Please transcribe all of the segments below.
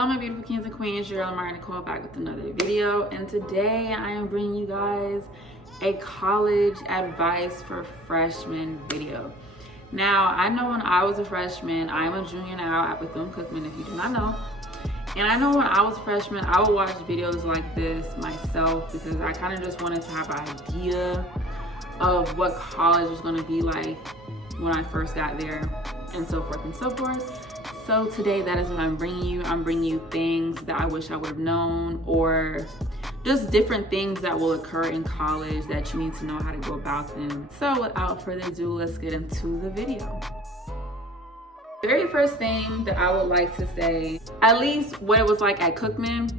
Hello my beautiful kings and queens, your Lamari Nicole back with another video, and today I am bringing you guys a college advice for freshmen video. Now I know when I was a freshman, I'm a junior now at Bethune-Cookman if you do not know, and I know when I was a freshman I would watch videos like this myself because I kind of just wanted to have an idea of what college was going to be like when I first got there and so forth and so forth. So today that is what I'm bringing you. I'm bringing you things that I wish I would have known, or just different things that will occur in college that you need to know how to go about them. So without further ado, let's get into the video. The very first thing that I would like to say, at least what it was like at Cookman,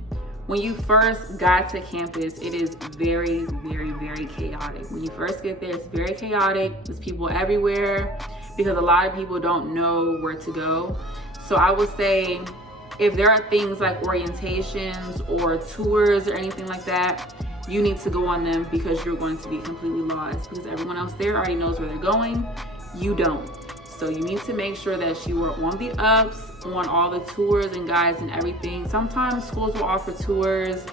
when you first got to campus, it is very, very, very chaotic. When you first get there, it's very chaotic. There's people everywhere because a lot of people don't know where to go. So I would say if there are things like orientations or tours or anything like that, you need to go on them because you're going to be completely lost because everyone else there already knows where they're going. You don't. So you need to make sure that you are on the ups, on all the tours and guides and everything. Sometimes schools will offer tours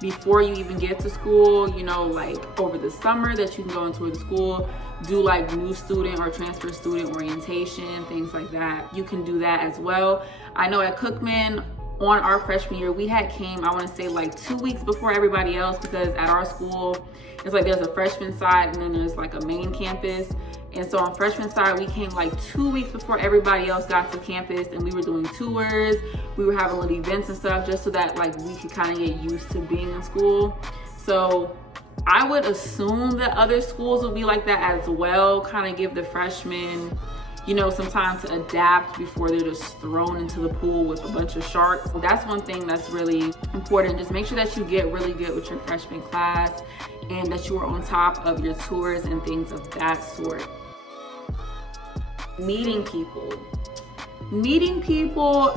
before you even get to school, you know, like over the summer that you can go and tour the school, do like new student or transfer student orientation, things like that. You can do that as well. I know at Cookman on our freshman year, we had came, I want to say like 2 weeks before everybody else, because at our school, it's like there's a freshman side and then there's like a main campus. And so on freshman side, we came like 2 weeks before everybody else got to campus, and we were doing tours. We were having little events and stuff just so that like we could kind of get used to being in school. So I would assume that other schools will be like that as well, kind of give the freshmen, you know, some time to adapt before they're just thrown into the pool with a bunch of sharks. That's one thing that's really important. Just make sure that you get really good with your freshman class and that you are on top of your tours and things of that sort. Meeting people,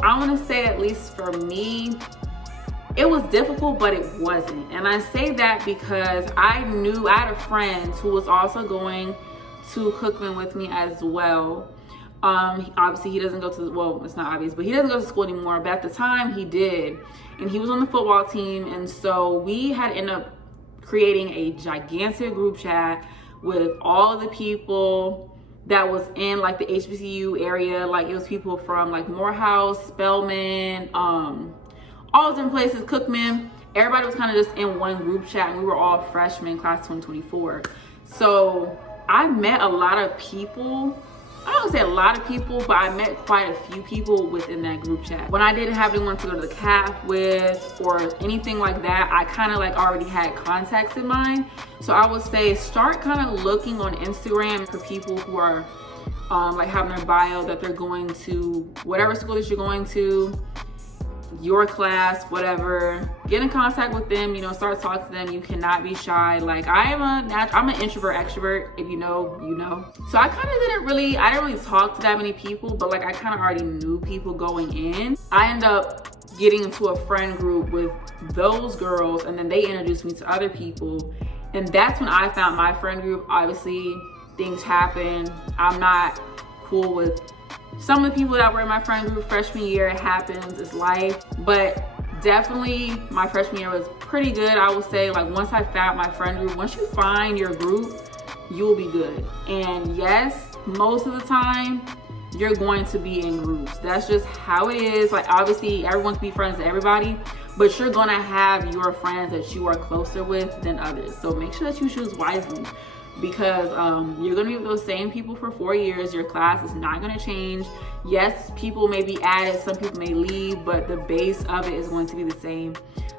I want to say, at least for me, it was difficult, but it wasn't. And I say that because I had a friend who was also going to Cookman with me as well. Obviously he doesn't go to, well, it's not obvious, but he doesn't go to school anymore, but at the time he did, and he was on the football team. And so we had ended up creating a gigantic group chat with all of the people that was in like the HBCU area. Like it was people from like Morehouse, Spelman, all different places, Cookman. Everybody was kind of just in one group chat, and we were all freshmen, class 2024. So I met a lot of people. I don't say a lot of people, but I met quite a few people within that group chat. When I didn't have anyone to go to the CAF with or anything like that, I kind of like already had contacts in mind. So I would say start kind of looking on Instagram for people who are like having their bio that they're going to whatever school that you're going to, your class, whatever. Get in contact with them, you know, start talking to them. You cannot be shy. Like I'm an introvert extrovert. If you know, you know. So I didn't really talk to that many people, but like I kind of already knew people going in. I ended up getting into a friend group with those girls, and then they introduced me to other people, and that's when I found my friend group. Obviously things happen. I'm not cool with some of the people that were in my friend group freshman year. It happens, it's life. But definitely my freshman year was pretty good. I would say like once I found my friend group, once you find your group, you'll be good. And yes, most of the time you're going to be in groups. That's just how it is. Like obviously everyone can be friends with everybody, but you're gonna have your friends that you are closer with than others. So make sure that you choose wisely, because you're gonna be with those same people for 4 years. Your class is not gonna change. Yes, people may be added, some people may leave, but the base of it is going to be the same.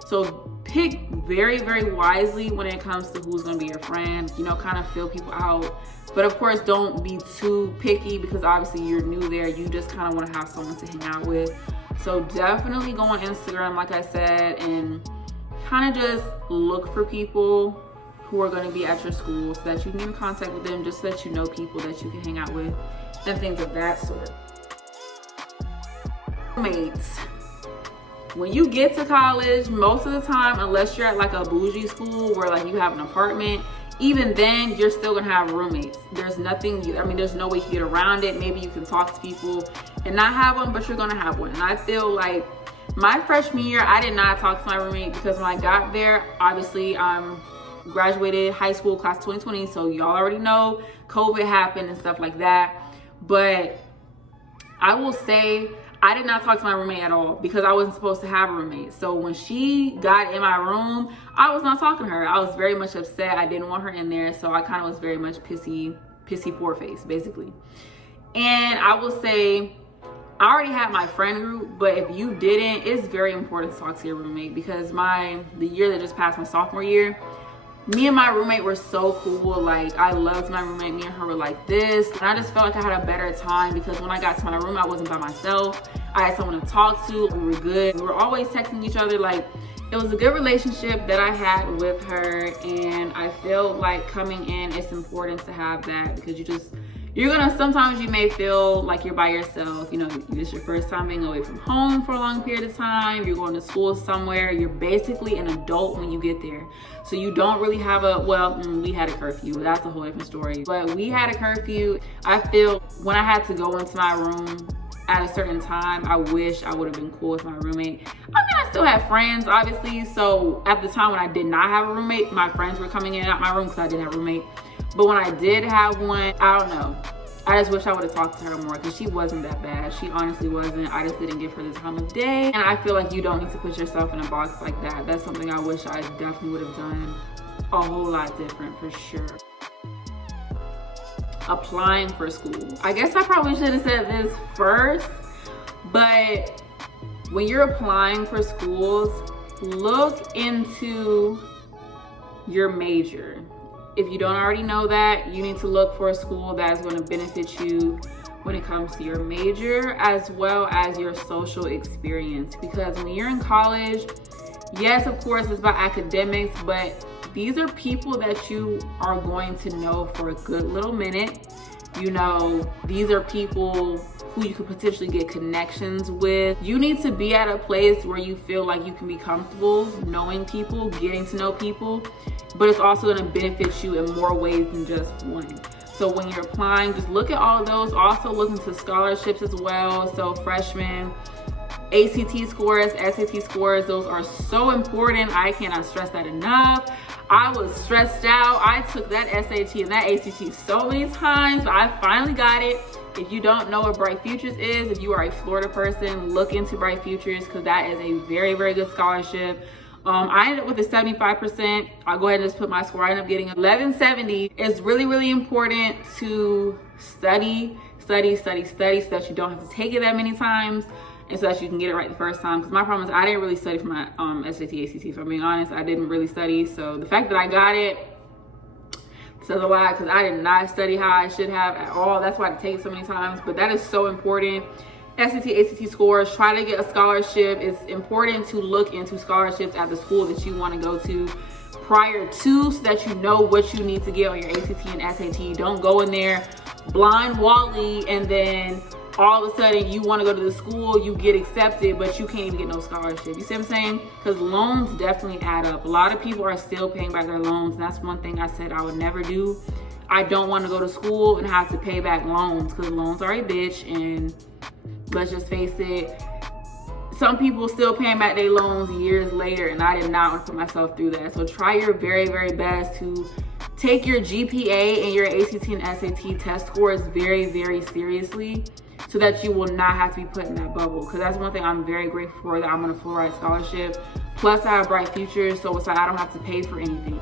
So pick very, very wisely when it comes to who's gonna be your friend. You know, kind of fill people out. But of course, don't be too picky because obviously you're new there. You just kind of want to have someone to hang out with. So definitely go on Instagram, like I said, and kind of just look for people who are going to be at your school so that you can get in contact with them, just so that you know people that you can hang out with and things of that sort. Roommates. When you get to college, most of the time, unless you're at like a bougie school where like you have an apartment, even then you're still gonna have roommates. There's nothing, I mean, there's no way you can get around it. Maybe you can talk to people and not have one, but you're gonna have one. And I feel like My freshman year, I did not talk to my roommate because when I got there, obviously graduated high school class 2020, so y'all already know COVID happened and stuff like that. But I will say I did not talk to my roommate at all because I wasn't supposed to have a roommate. So when she got in my room, I was not talking to her. I was very much upset. I didn't want her in there, so I kind of was very much pissy poor face basically. And I will say I already had my friend group, but if you didn't, it's very important to talk to your roommate because the year that just passed, my sophomore year, me and my roommate were so cool. Like, I loved my roommate. Me and her were like this. And I just felt like I had a better time because when I got to my room, I wasn't by myself. I had someone to talk to. We were good. We were always texting each other. Like, it was a good relationship that I had with her. And I feel like coming in, it's important to have that because sometimes you may feel like you're by yourself. You know, it's your first time being away from home for a long period of time. You're going to school somewhere. You're basically an adult when you get there. So you don't really have we had a curfew. That's a whole different story. But we had a curfew. I feel when I had to go into my room at a certain time, I wish I would have been cool with my roommate. I mean, I still had friends, obviously. So at the time when I did not have a roommate, my friends were coming in and out my room because I didn't have a roommate. But when I did have one, I don't know. I just wish I would have talked to her more because she wasn't that bad. She honestly wasn't. I just didn't give her the time of day. And I feel like you don't need to put yourself in a box like that. That's something I wish I definitely would have done a whole lot different for sure. Applying for school. I guess I probably should have said this first, but when you're applying for schools, look into your major. If you don't already know that, you need to look for a school that is going to benefit you when it comes to your major as well as your social experience. Because when you're in college, yes, of course, it's about academics, but these are people that you are going to know for a good little minute. You know, these are people who you could potentially get connections with. You need to be at a place where you feel like you can be comfortable knowing people, getting to know people, but it's also gonna benefit you in more ways than just one. So when you're applying, just look at all of those. Also look into scholarships as well. So freshmen, ACT scores, SAT scores, those are so important. I cannot stress that enough. I was stressed out. I took that SAT and that ACT so many times, but I finally got it. If you don't know what Bright Futures is, if you are a Florida person, look into Bright Futures because that is a very, very good scholarship. I ended up with a 75%. I'll go ahead and just put my score. I ended up getting 1170. It's really, really important to study so that you don't have to take it that many times and so that you can get it right the first time. Because my problem is I didn't really study for my SAT, ACT. If I'm being honest, I didn't really study. So the fact that I got it says a lot because I did not study how I should have at all. That's why I had to take it so many times. But that is so important. SAT, ACT scores, try to get a scholarship. It's important to look into scholarships at the school that you want to go to prior to so that you know what you need to get on your ACT and SAT. Don't go in there blind Wally and then all of a sudden you want to go to the school, you get accepted, but you can't even get no scholarship. You see what I'm saying? Because loans definitely add up. A lot of people are still paying back their loans, and that's one thing I said I would never do. I don't want to go to school and have to pay back loans because loans are a bitch, and let's just face it, some people still paying back their loans years later, and I did not want to put myself through that. So try your very, very best to take your GPA and your ACT and SAT test scores very, very seriously so that you will not have to be put in that bubble. Because that's one thing I'm very grateful for, that I'm on a full ride scholarship. Plus I have Bright Futures, so it's like I don't have to pay for anything.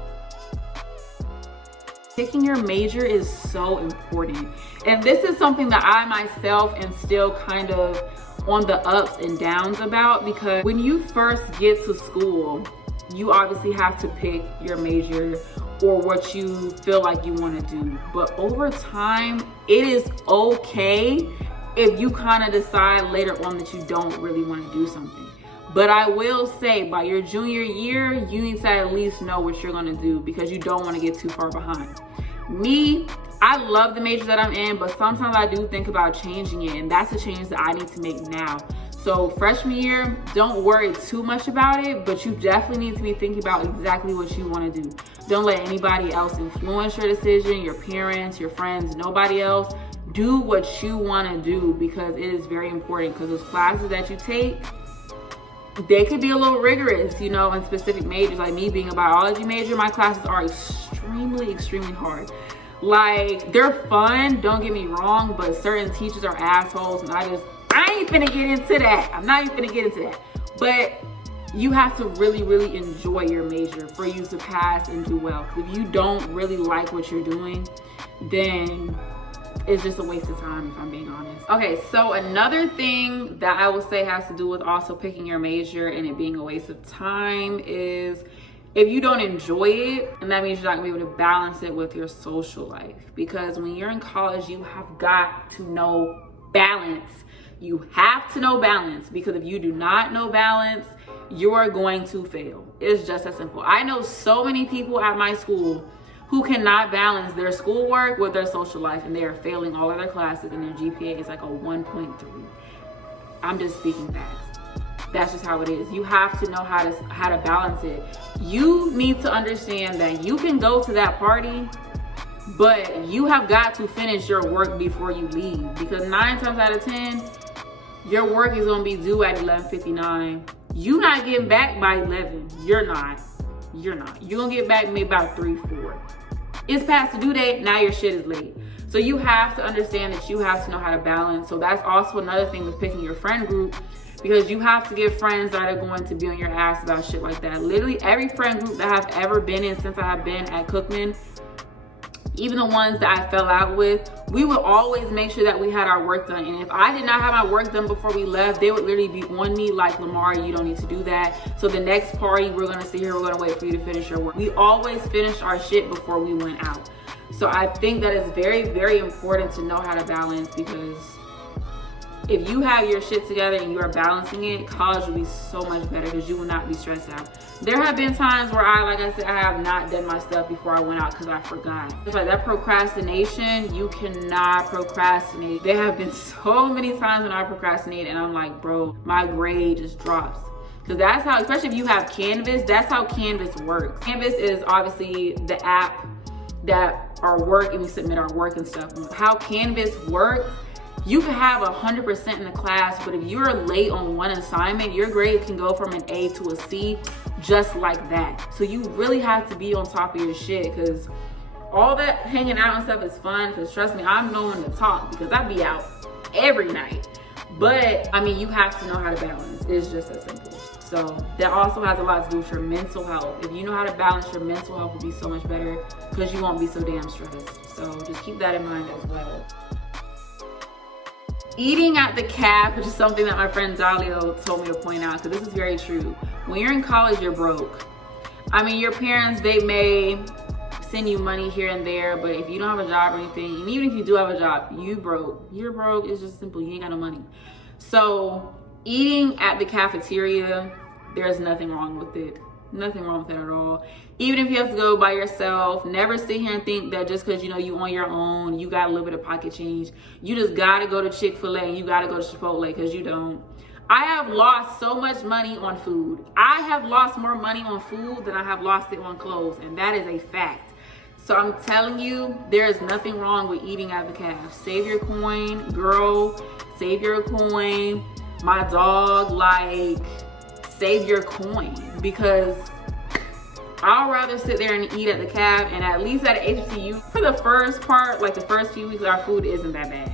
Picking your major is so important. And this is something that I myself am still kind of on the ups and downs about, because when you first get to school, you obviously have to pick your major or what you feel like you want to do. But over time, it is okay if you kind of decide later on that you don't really want to do something. But I will say by your junior year, you need to at least know what you're going to do because you don't want to get too far behind. Me, I love the major that I'm in, but sometimes I do think about changing it, and that's a change that I need to make now. So freshman year, don't worry too much about it, but you definitely need to be thinking about exactly what you want to do. Don't let anybody else influence your decision, your parents, your friends, nobody else. Do what you want to do because it is very important, because those classes that you take, they could be a little rigorous, you know, in specific majors. Like me being a biology major, my classes are extremely hard. Like, they're fun, don't get me wrong, but certain teachers are assholes, and I ain't finna get into that. I'm not even finna get into that. But you have to really enjoy your major for you to pass and do well. If you don't really like what you're doing, then it's just a waste of time, if I'm being honest. Okay, so another thing that I will say has to do with also picking your major and it being a waste of time is if you don't enjoy it, and that means you're not gonna be able to balance it with your social life. Because when you're in college, you have got to know balance. You have to know balance, because if you do not know balance, you are going to fail. It's just that simple. I know so many people at my school who cannot balance their schoolwork with their social life, and they are failing all of their classes, and their GPA is like a 1.3. I'm just speaking facts. That's just how it is. You have to know how to balance it. You need to understand that you can go to that party, but you have got to finish your work before you leave, because 9 times out of 10, your work is gonna be due at 11:59. You not getting back by 11. You're not. You're gonna get back maybe about 3, 4. It's past the due date, now your shit is late. So you have to understand that you have to know how to balance. So that's also another thing with picking your friend group, because you have to get friends that are going to be on your ass about shit like that. Literally every friend group that I've ever been in since I have been at Cookman, even the ones that I fell out with, we would always make sure that we had our work done. And if I did not have my work done before we left, they would literally be on me like, Lamari, you don't need to do that. So the next party, we're gonna sit here, we're gonna wait for you to finish your work. We always finished our shit before we went out. So I think that it's very important to know how to balance, because if you have your shit together and you are balancing it, college will be so much better because you will not be stressed out. There have been times where like I said, I have not done my stuff before I went out because I forgot. It's like that procrastination, you cannot procrastinate. There have been so many times when I procrastinate and I'm like, bro, my grade just drops. Because that's how, especially if you have Canvas, that's how Canvas works. Canvas is obviously the app that our work, and we submit our work and stuff. How Canvas works, you can have 100% in the class, but if you're late on one assignment, your grade can go from an A to a C just like that. So you really have to be on top of your shit, because all that hanging out and stuff is fun, because trust me, I'm knowing to talk because I be out every night. But I mean, you have to know how to balance. It's just as simple. So that also has a lot to do with your mental health. If you know how to balance, your mental health will be so much better because you won't be so damn stressed. So just keep that in mind as well. Eating at the caf, which is something that my friend Dalio told me to point out, because this is very true. When you're in college, you're broke. I mean, your parents, they may send you money here and there, but if you don't have a job or anything, and even if you do have a job, you broke. You're broke. It's just simple. You ain't got no money. So eating at the cafeteria, there's nothing wrong with it. Nothing wrong with it at all. Even if you have to go by yourself, never sit here and think that just because you know you on your own, you got a little bit of pocket change, you just gotta go to Chick-fil-A and you gotta go to Chipotle, because you don't. I have lost so much money on food. I have lost more money on food than I have lost it on clothes, and that is a fact. So I'm telling you, there is nothing wrong with eating at the caf. Save your coin, girl, save your coin. My dog, like, save your coin, because I'll rather sit there and eat at the caf, and at least at HBCU, for the first part, like the first few weeks, our food isn't that bad.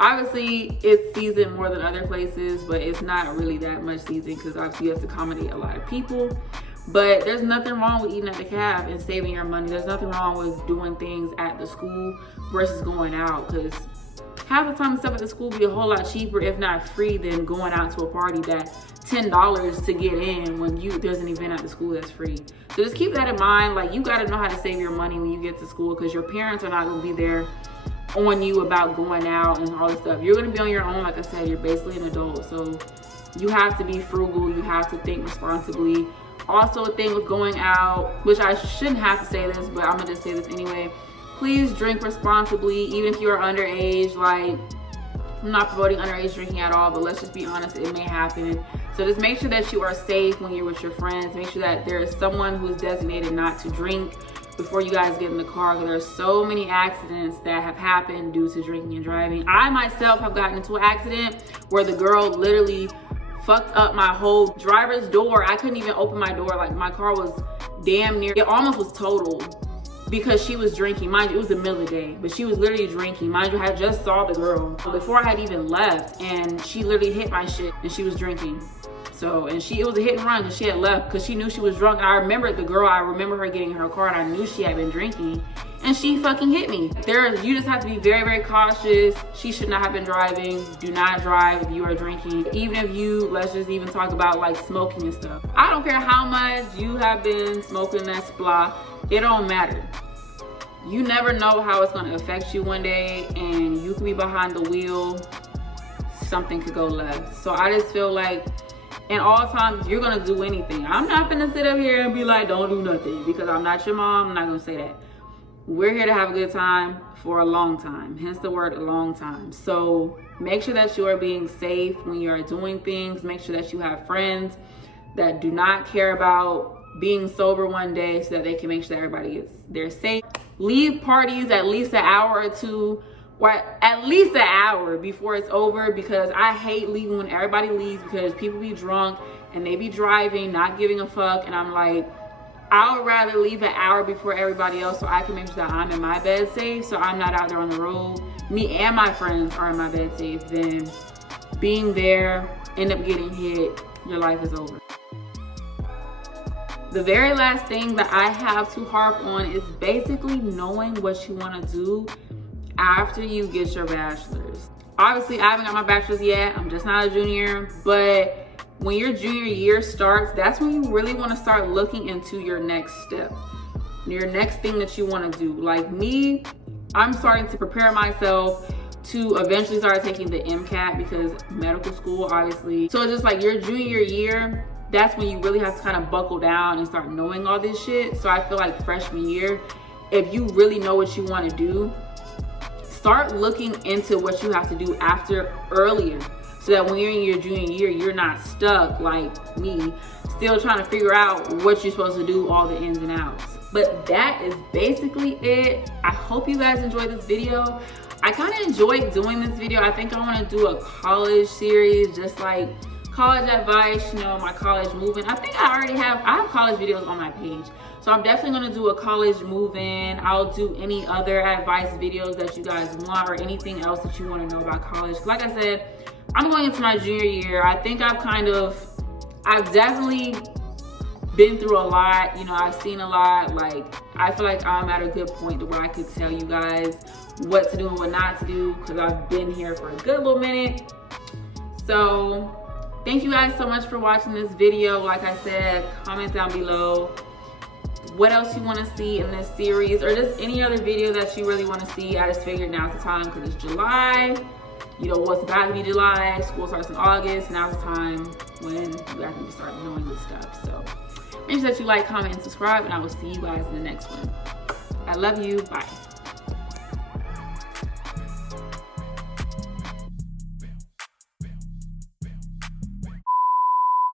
Obviously, it's seasoned more than other places, but it's not really that much seasoned because obviously you have to accommodate a lot of people. But there's nothing wrong with eating at the caf and saving your money. There's nothing wrong with doing things at the school versus going out, because half the time stuff at the school be a whole lot cheaper, if not free, than going out to a party that's $10 to get in when there's an event at the school that's free. So just keep that in mind. Like, you got to know how to save your money when you get to school, because your parents are not going to be there on you about going out and all this stuff. You're going to be on your own. Like I said, you're basically an adult, so you have to be frugal. You have to think responsibly. Also, a thing with going out, which I shouldn't have to say this, but I'm gonna just say this anyway, please drink responsibly. Even if you are underage, like, I'm not promoting underage drinking at all, but let's just be honest, it may happen. So just make sure that you are safe when you're with your friends. Make sure that there is someone who is designated not to drink before you guys get in the car, because there's so many accidents that have happened due to drinking and driving. I myself have gotten into an accident where the girl literally fucked up my whole driver's door. I couldn't even open my door. Like, my car was damn near, it almost was totaled because she was drinking. Mind you, it was the middle of the day, but she was literally drinking. Mind you, I had just saw the girl before I had even left, and she literally hit my shit and she was drinking. So, and it was a hit and run because she had left because she knew she was drunk. And I remembered the girl, I remember her getting in her car, and I knew she had been drinking, and she fucking hit me. You just have to be very, very cautious. She should not have been driving. Do not drive if you are drinking. Even if you, let's just even talk about like smoking and stuff. I don't care how much you have been smoking that splah, it don't matter. You never know how it's gonna affect you one day, and you could be behind the wheel, something could go left. So I just feel like in all times, you're gonna do anything. I'm not gonna sit up here and be like, don't do nothing, because I'm not your mom. I'm not gonna say that. We're here to have a good time for a long time, hence the word a long time. So make sure that you are being safe when you are doing things. Make sure that you have friends that do not care about being sober one day, so that they can make sure that everybody gets there safe. Leave parties at least an hour or two, or at least an hour before it's over, because I hate leaving when everybody leaves, because people be drunk and they be driving, not giving a fuck. And I'm like, I would rather leave an hour before everybody else, so I can make sure that I'm in my bed safe, so I'm not out there on the road. Me and my friends are in my bed safe, than being there, end up getting hit, your life is over. The very last thing that I have to harp on is basically knowing what you want to do after you get your bachelor's. Obviously, I haven't got my bachelor's yet. I'm just not a junior, but when your junior year starts, that's when you really want to start looking into your next step, your next thing that you want to do. Like me, I'm starting to prepare myself to eventually start taking the MCAT, because medical school, obviously. So it's just like your junior year, that's when you really have to kind of buckle down and start knowing all this shit. So I feel like freshman year, if you really know what you want to do, start looking into what you have to do after earlier, so that when you're in your junior year, you're not stuck like me, still trying to figure out what you're supposed to do, all the ins and outs. But that is basically it. I hope you guys enjoyed this video. I kind of enjoyed doing this video. I think I want to do a college series, just like college advice, you know, my college moving. I think I have college videos on my page. So I'm definitely gonna do a college move-in. I'll do any other advice videos that you guys want, or anything else that you wanna know about college. Like I said, I'm going into my junior year. I think I've definitely been through a lot. You know, I've seen a lot. Like, I feel like I'm at a good point to where I could tell you guys what to do and what not to do, because I've been here for a good little minute. So thank you guys so much for watching this video. Like I said, comment down below what else you want to see in this series, or just any other video that you really want to see. I just figured now's the time, because it's July. You know what's about to be July. School starts in August. Now's the time when you guys need to start knowing this stuff. So make sure that you like, comment, and subscribe, and I will see you guys in the next one. I love you. Bye.